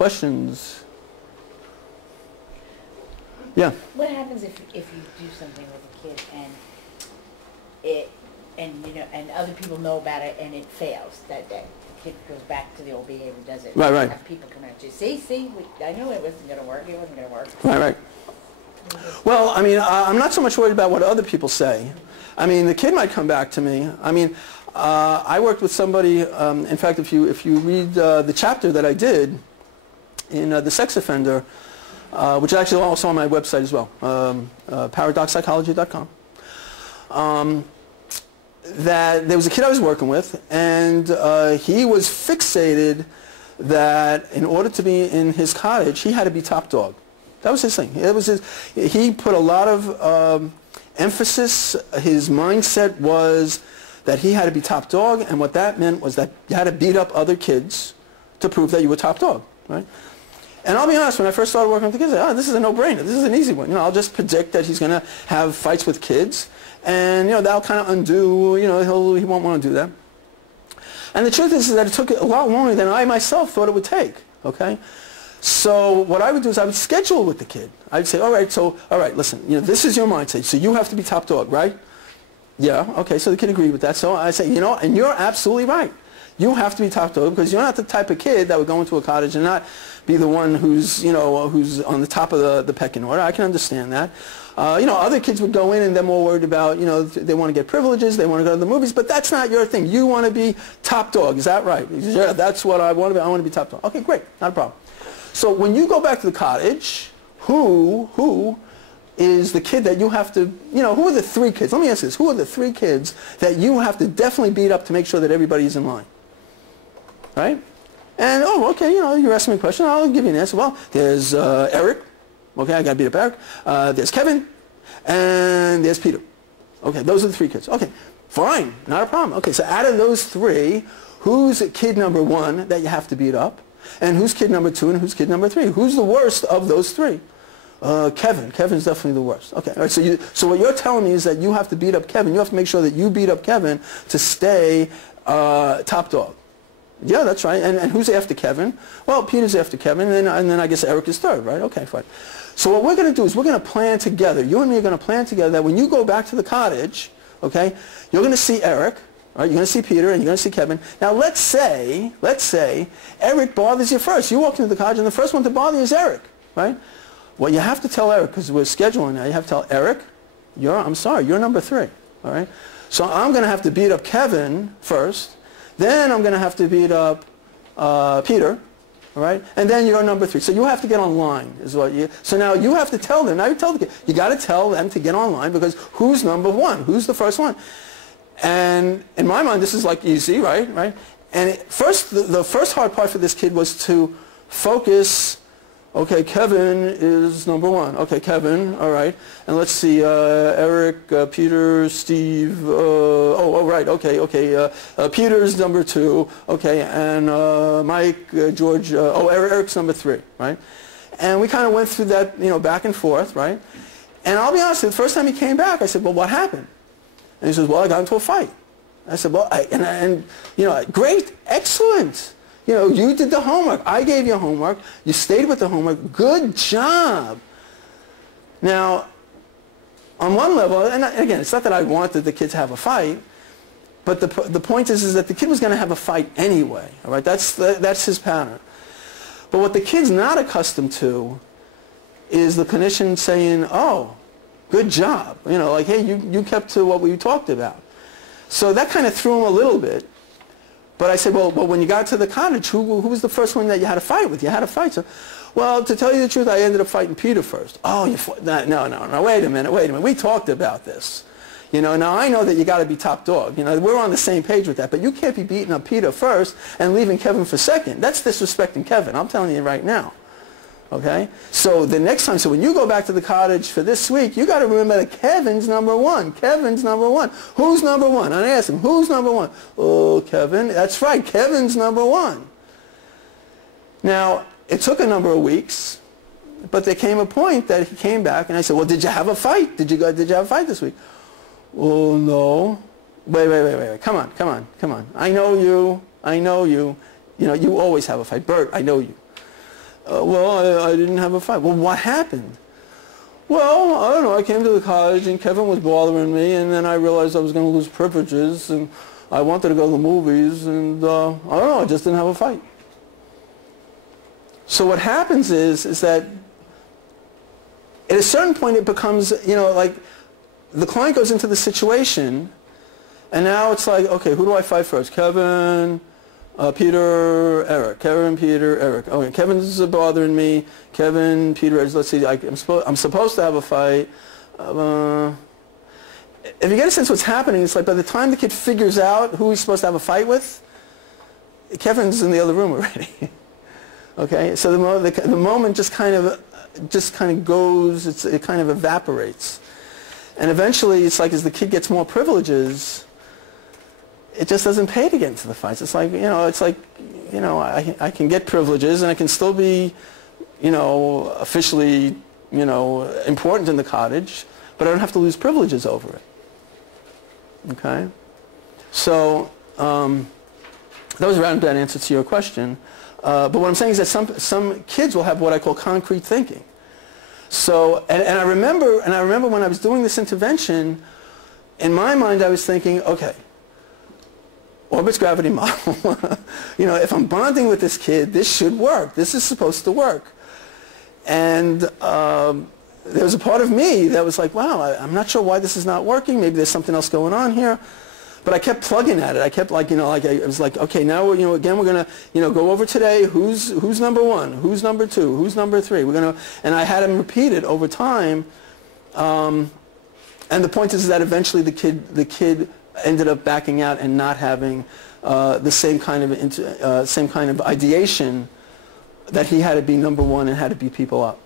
Questions? Yeah. What happens if you do something with a kid and other people know about it and it fails that day? The kid goes back to the old behavior, does it? Right, right. Have people come at you. See, I knew it wasn't going to work. It wasn't going to work. Right, right. Well, I mean, I'm not so much worried about what other people say. I mean, the kid might come back to me. I mean, I worked with somebody. In fact, if you read the chapter that I did in the sex offender, which is actually also on my website as well, paradoxpsychology.com. That there was a kid I was working with, and he was fixated that in order to be in his cottage, he had to be top dog. That was his thing. It was he put a lot of emphasis. His mindset was that he had to be top dog, and what that meant was that you had to beat up other kids to prove that you were top dog, right? And I'll be honest, when I first started working with the kids, I said, oh, this is a no-brainer. This is an easy one. You know, I'll just predict that he's going to have fights with kids, and you know that'll kind of undo. You know, he won't want to do that. And the truth is that it took a lot longer than I myself thought it would take. Okay. So what I would do is I would schedule with the kid. I'd say, all right, listen, you know, this is your mindset. So you have to be top dog, right? Yeah, okay, so the kid agreed with that. So I say, you know, and you're absolutely right. You have to be top dog because you're not the type of kid that would go into a cottage and not be the one who's, you know, who's on the top of the pecking order. I can understand that. You know, other kids would go in and they're more worried about, you know, they want to get privileges, they want to go to the movies, but that's not your thing. You want to be top dog. Is that right? He says, yeah, that's what I want to be. I want to be top dog. Okay, great, not a problem. So when you go back to the cottage, who is the kid that you have to, you know, who are the three kids? Let me ask this. Who are the three kids that you have to definitely beat up to make sure that everybody's in line? Right? And, oh, okay, you know, you're asking me a question. I'll give you an answer. Well, there's Eric. Okay, I got to beat up Eric. There's Kevin. And there's Peter. Okay, those are the three kids. Okay, fine. Not a problem. Okay, so out of those three, who's kid number one that you have to beat up? And who's kid number two and who's kid number three? Who's the worst of those three? Kevin. Kevin's definitely the worst. Okay. All right, so what you're telling me is that you have to beat up Kevin. You have to make sure that you beat up Kevin to stay top dog. Yeah, that's right. And who's after Kevin? Well, Peter's after Kevin, and then I guess Eric is third, right? Okay, fine. So what we're going to do is we're going to plan together. You and me are going to plan together that when you go back to the cottage, okay, you're going to see Eric. Right, you're going to see Peter and you're going to see Kevin. Now let's say Eric bothers you first. You walk into the cottage and the first one to bother you is Eric, right? Well, you have to tell Eric, because we're scheduling now, you have to tell Eric, I'm sorry, you're number three, all right? So I'm going to have to beat up Kevin first, then I'm going to have to beat up Peter, all right? And then you're number three. So you have to get online is what you, so now you have to tell them, now you tell the kid, you got to tell them to get online because who's number one? Who's the first one? And in my mind, this is like easy, right? And the first hard part for this kid was to focus. Okay, Kevin is number one. Okay, Kevin, all right. And let's see, Eric, Peter, Steve. Right. Okay. Peter's number two. Okay, and Mike, George. Eric's number three, right? And we kind of went through that, you know, back and forth, right? And I'll be honest, the first time he came back, I said, well, what happened? And he says, well, I got into a fight. I said, well, and you know, great, excellent. You know, you did the homework. I gave you homework. You stayed with the homework. Good job. Now, on one level, and again, it's not that I wanted the kid to have a fight, but the point is that the kid was going to have a fight anyway. All right, that's his pattern. But what the kid's not accustomed to is the clinician saying, oh, good job. You know, like, hey, you kept to what we talked about. So that kind of threw him a little bit. But I said, well, when you got to the cottage, who was the first one that you had a fight with? You had a fight. So, well, to tell you the truth, I ended up fighting Peter first. Oh, you fought? No, wait a minute. We talked about this. You know, now I know that you got to be top dog. You know, we're on the same page with that. But you can't be beating up Peter first and leaving Kevin for second. That's disrespecting Kevin. I'm telling you right now. Okay? So the next time, so when you go back to the cottage for this week, you got to remember that Kevin's number one. Kevin's number one. Who's number one? And I asked him, who's number one? Oh, Kevin. That's right. Kevin's number one. Now, it took a number of weeks, but there came a point that he came back and I said, well, did you have a fight? Did you have a fight this week? Oh, no. Wait. Come on. I know you. You know, you always have a fight. Bert, I know you. Well, I didn't have a fight. Well, what happened? Well, I don't know. I came to the college and Kevin was bothering me, and then I realized I was going to lose privileges, and I wanted to go to the movies, and I don't know. I just didn't have a fight. So what happens is that at a certain point it becomes, like the client goes into the situation, and now it's like, okay, who do I fight first? Kevin, Peter, Eric. Kevin, Peter, Eric. Okay, Kevin's bothering me. Kevin, Peter, Eric. Let's see. I'm supposed to have a fight. If you get a sense of what's happening, it's like by the time the kid figures out who he's supposed to have a fight with, Kevin's in the other room already. Okay, so the moment just kind of goes. It kind of evaporates, and eventually it's like as the kid gets more privileges, it just doesn't pay to get into the fights. It's like, I can get privileges and I can still be, officially, important in the cottage, but I don't have to lose privileges over it. Okay? So, that was a roundabout answer to your question. But what I'm saying is that some kids will have what I call concrete thinking. So, and I remember when I was doing this intervention, in my mind I was thinking, okay, Orbit's gravity model. If I'm bonding with this kid, this should work. This is supposed to work. And there was a part of me that was like, wow, I'm not sure why this is not working. Maybe there's something else going on here. But I kept plugging at it. I kept I was like, okay, now again we're gonna go over today. Who's number one? Who's number two? Who's number three? And I had him repeat it over time. And the point is that eventually the kid ended up backing out and not having the same kind of ideation that he had to be number one and had to beat people up.